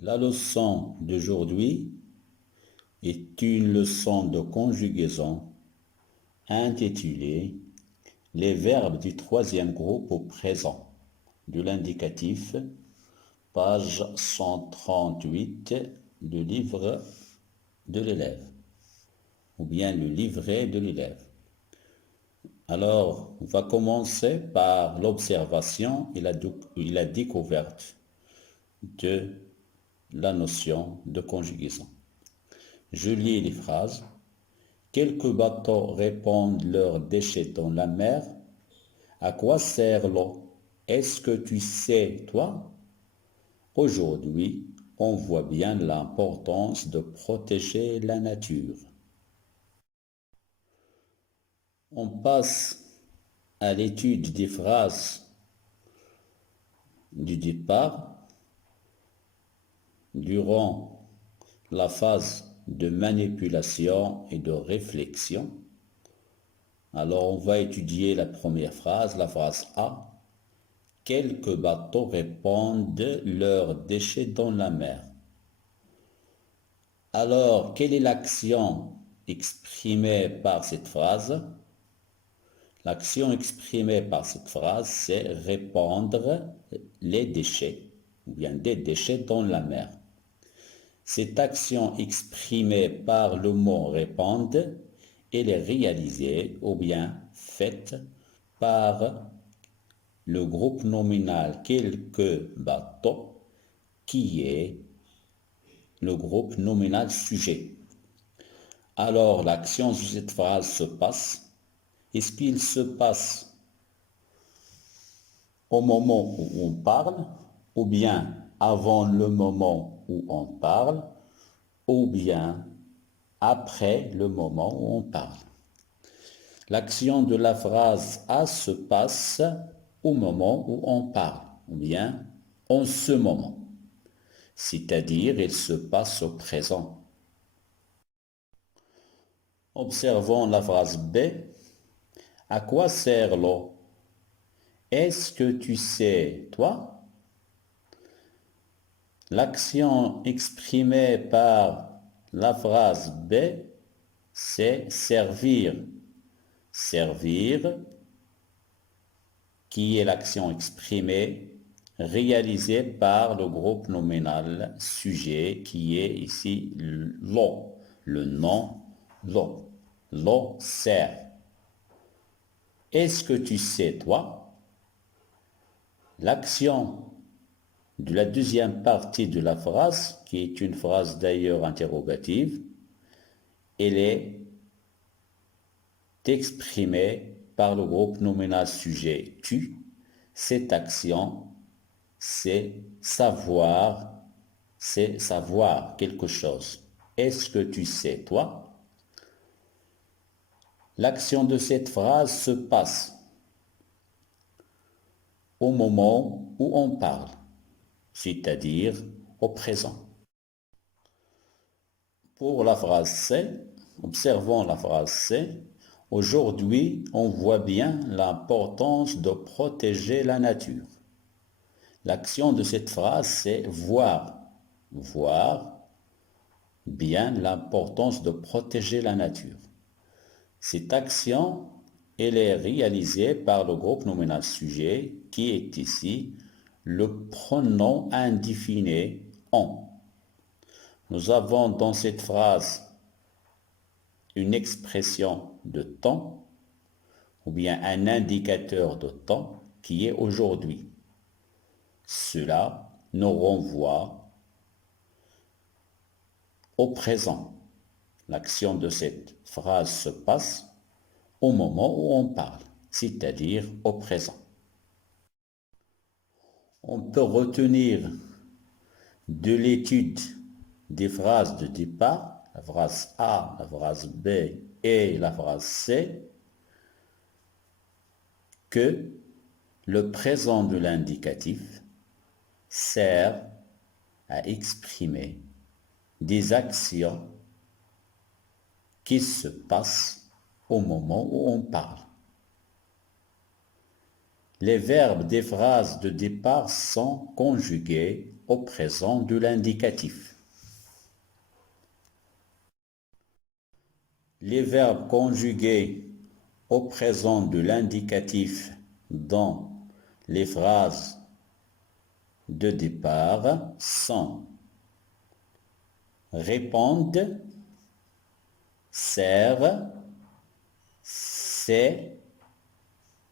La leçon d'aujourd'hui est une leçon de conjugaison intitulée Les verbes du troisième groupe au présent de l'indicatif, page 138 du livre de l'élève, ou bien le livret de l'élève. Alors, on va commencer par l'observation et la découverte de la notion de conjugaison. Je lis les phrases. Quelques bateaux répandent leurs déchets dans la mer. À quoi sert l'eau? Est-ce que tu sais, toi? Aujourd'hui, on voit bien l'importance de protéger la nature. On passe à l'étude des phrases du départ. Durant la phase de manipulation et de réflexion, alors on va étudier la première phrase, la phrase A. Quelques bateaux répandent leurs déchets dans la mer. Alors, quelle est l'action exprimée par cette phrase? L'action exprimée par cette phrase, c'est répandre les déchets, ou bien des déchets dans la mer. Cette action exprimée par le mot répandre, elle est réalisée ou bien faite par le groupe nominal quelques bateaux qui est le groupe nominal sujet. Alors l'action de cette phrase se passe. Est-ce qu'il se passe au moment où on parle, ou bien avant le moment où on parle, ou bien après le moment où on parle? L'action de la phrase A se passe au moment où on parle, ou bien en ce moment, c'est-à-dire il se passe au présent. Observons la phrase B. À quoi sert l'eau? Est-ce que tu sais, toi? L'action exprimée par la phrase B, c'est servir. Servir, qui est l'action exprimée, réalisée par le groupe nominal sujet, qui est ici l'eau, le nom l'eau. L'eau sert. Est-ce que tu sais, toi? L'action de la deuxième partie de la phrase, qui est une phrase d'ailleurs interrogative, elle est exprimée par le groupe nominal sujet tu. Cette action, c'est savoir quelque chose. Est-ce que tu sais, toi? L'action de cette phrase se passe au moment où on parle, c'est-à-dire au présent. Pour la phrase C, observons la phrase C. Aujourd'hui, on voit bien l'importance de protéger la nature. L'action de cette phrase, c'est voir. Voir bien l'importance de protéger la nature. Cette action, elle est réalisée par le groupe nominal sujet qui est ici le pronom indéfini on. Nous avons dans cette phrase une expression de temps ou bien un indicateur de temps qui est aujourd'hui. Cela nous renvoie au présent. L'action de cette phrase se passe au moment où on parle, c'est-à-dire au présent. On peut retenir de l'étude des phrases de départ, la phrase A, la phrase B et la phrase C, que le présent de l'indicatif sert à exprimer des actions qui se passent au moment où on parle. Les verbes des phrases de départ sont conjugués au présent de l'indicatif. Les verbes conjugués au présent de l'indicatif dans les phrases de départ sont répondent, servent, c'est,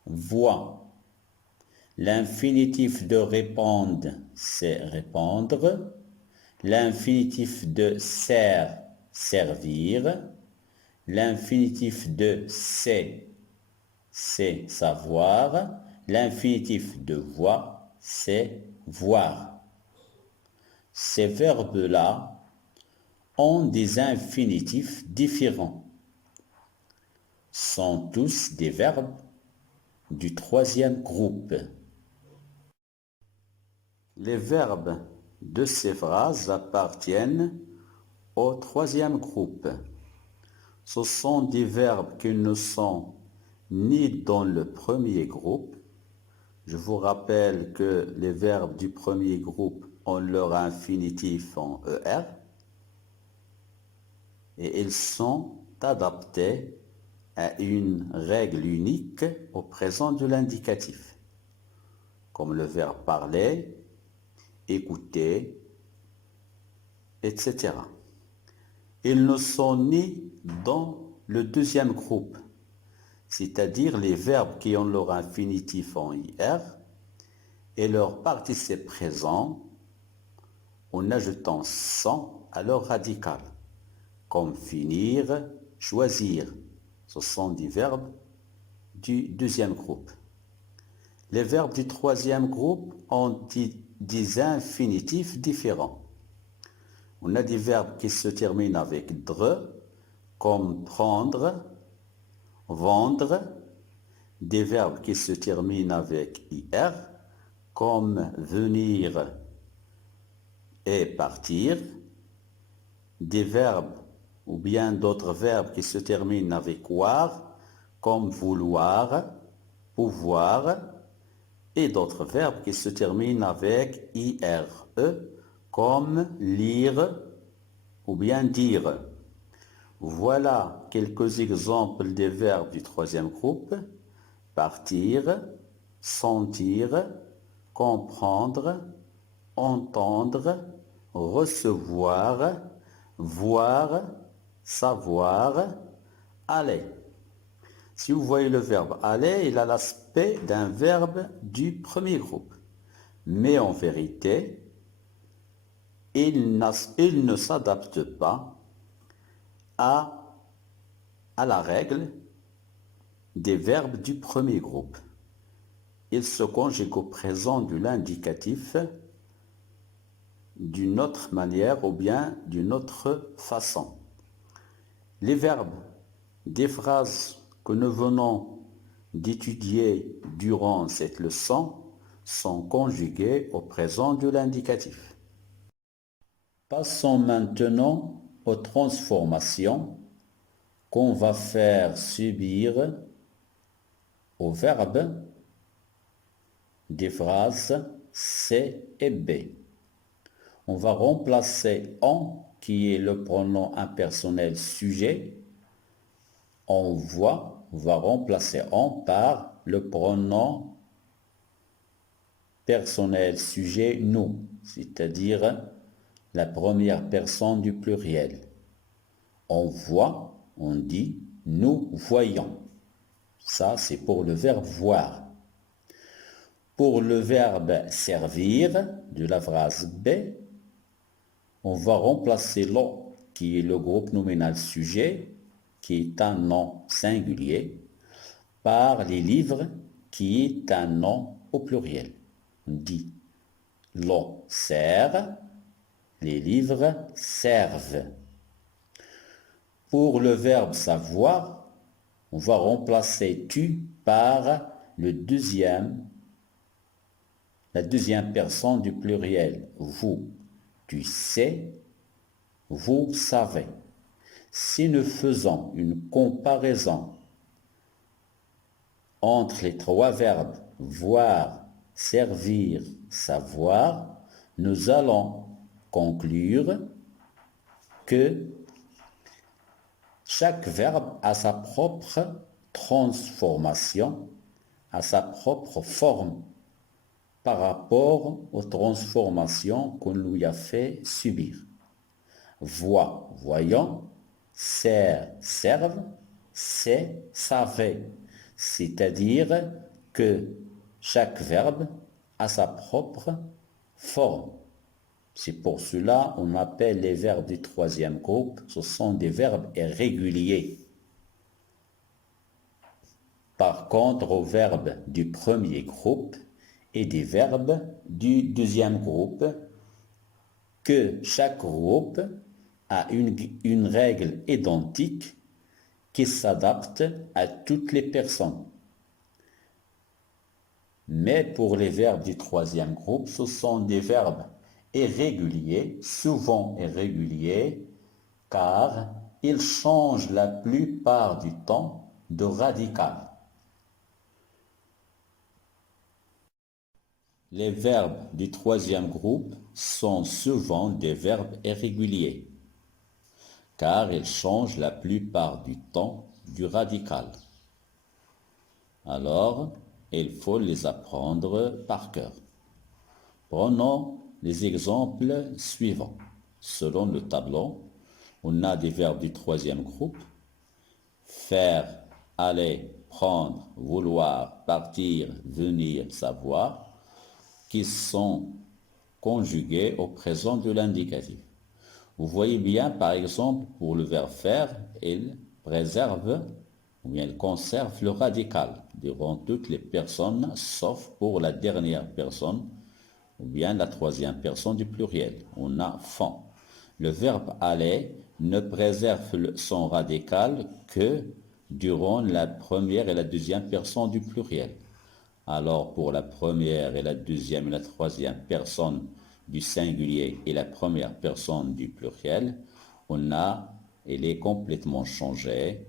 voient. L'infinitif de répondre, c'est répondre. L'infinitif de sert, servir. L'infinitif de c'est savoir. L'infinitif de voir, c'est voir. Ces verbes-là ont des infinitifs différents. Sont tous des verbes du troisième groupe. Les verbes de ces phrases appartiennent au troisième groupe. Ce sont des verbes qui ne sont ni dans le premier groupe. Je vous rappelle que les verbes du premier groupe ont leur infinitif en ER et ils sont adaptés à une règle unique au présent de l'indicatif, comme le verbe parler, écouter, etc. Ils ne sont ni dans le deuxième groupe, c'est-à-dire les verbes qui ont leur infinitif en IR et leur participe présent en ajoutant sans à leur radical, comme finir, choisir. Ce sont des verbes du deuxième groupe. Les verbes du troisième groupe ont des infinitifs différents. On a des verbes qui se terminent avec dre, comme prendre, vendre, des verbes qui se terminent avec ir, comme venir et partir, des verbes ou bien d'autres verbes qui se terminent avec war, comme vouloir, pouvoir, et d'autres verbes qui se terminent avec ire, comme lire ou bien dire. Voilà quelques exemples des verbes du troisième groupe: partir, sentir, comprendre, entendre, recevoir, voir, savoir, aller. Si vous voyez le verbe aller, il a l'aspect d'un verbe du premier groupe. Mais en vérité, il ne s'adapte pas à la règle des verbes du premier groupe. Il se conjugue au présent de l'indicatif d'une autre manière ou bien d'une autre façon. Les verbes des phrases que nous venons d'étudier durant cette leçon sont conjugués au présent de l'indicatif. Passons maintenant aux transformations qu'on va faire subir aux verbes des phrases C et B. On va remplacer en, qui est le pronom impersonnel sujet. On va remplacer en par le pronom personnel sujet nous, c'est-à-dire la première personne du pluriel. On voit, on dit nous voyons. Ça, c'est pour le verbe voir. Pour le verbe servir de la phrase B, on va remplacer l'on, qui est le groupe nominal sujet, qui est un nom singulier, par les livres, qui est un nom au pluriel. On dit l'on sert, les livres servent. Pour le verbe savoir, on va remplacer tu par la deuxième personne du pluriel, vous. Tu sais, vous savez. Si nous faisons une comparaison entre les trois verbes voir, servir, savoir, nous allons conclure que chaque verbe a sa propre transformation, a sa propre forme par rapport aux transformations qu'on lui a fait subir. Vois, voyant, sert, serve, sait, savait. C'est-à-dire que chaque verbe a sa propre forme. C'est pour cela qu'on appelle les verbes du troisième groupe, ce sont des verbes irréguliers. Par contre, aux verbes du premier groupe et des verbes du deuxième groupe, que chaque groupe a une règle identique qui s'adapte à toutes les personnes. Mais pour les verbes du troisième groupe, ce sont des verbes irréguliers, souvent irréguliers, car ils changent la plupart du temps de radical. Les verbes du troisième groupe sont souvent des verbes irréguliers, car ils changent la plupart du temps du radical. Alors, il faut les apprendre par cœur. Prenons les exemples suivants. Selon le tableau, on a des verbes du troisième groupe: faire, aller, prendre, vouloir, partir, venir, savoir, qui sont conjugués au présent de l'indicatif. Vous voyez bien, par exemple, pour le verbe faire, il préserve ou bien il conserve le radical durant toutes les personnes, sauf pour la dernière personne ou bien la troisième personne du pluriel. On a font. Le verbe aller ne préserve son radical que durant la première et la deuxième personne du pluriel. Alors pour la première et la deuxième et la troisième personne du singulier et la première personne du pluriel, il est complètement changé.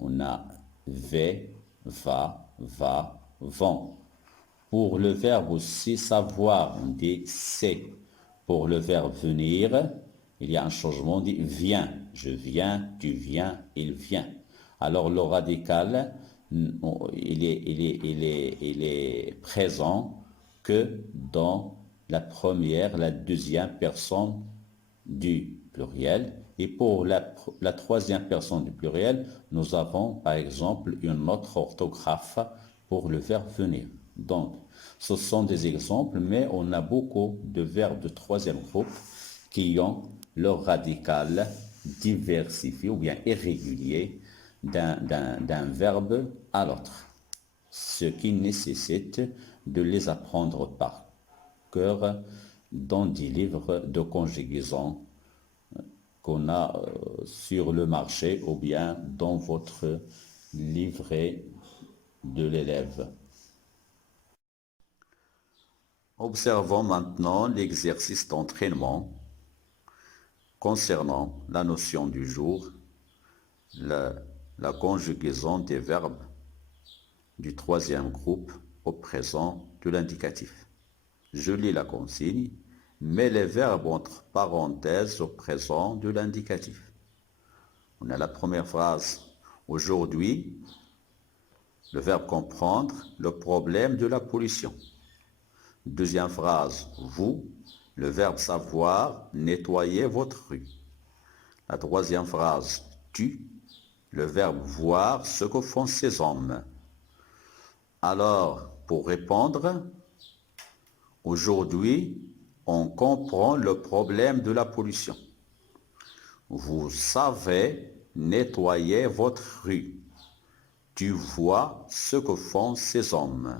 On a v, va, vont. Pour le verbe aussi savoir, on dit c'est. Pour le verbe venir, il y a un changement, on dit viens. Je viens, tu viens, il vient. Alors le radical, il est présent que dans la première, la deuxième personne du pluriel. Et pour la troisième personne du pluriel, nous avons par exemple une autre orthographe pour le verbe venir. Donc, ce sont des exemples, mais on a beaucoup de verbes de troisième groupe qui ont leur radical diversifié ou bien irrégulier d'un verbe à l'autre, ce qui nécessite de les apprendre par cœur dans des livres de conjugaison qu'on a sur le marché ou bien dans votre livret de l'élève. Observons maintenant l'exercice d'entraînement concernant la notion du jour, la conjugaison des verbes du troisième groupe au présent de l'indicatif. Je lis la consigne, mets les verbes entre parenthèses au présent de l'indicatif. On a la première phrase, aujourd'hui, le verbe comprendre, le problème de la pollution. Deuxième phrase, vous, le verbe savoir, nettoyer votre rue. La troisième phrase, tu, le verbe voir ce que font ces hommes. Alors, pour répondre, aujourd'hui, on comprend le problème de la pollution. Vous savez nettoyer votre rue. Tu vois ce que font ces hommes.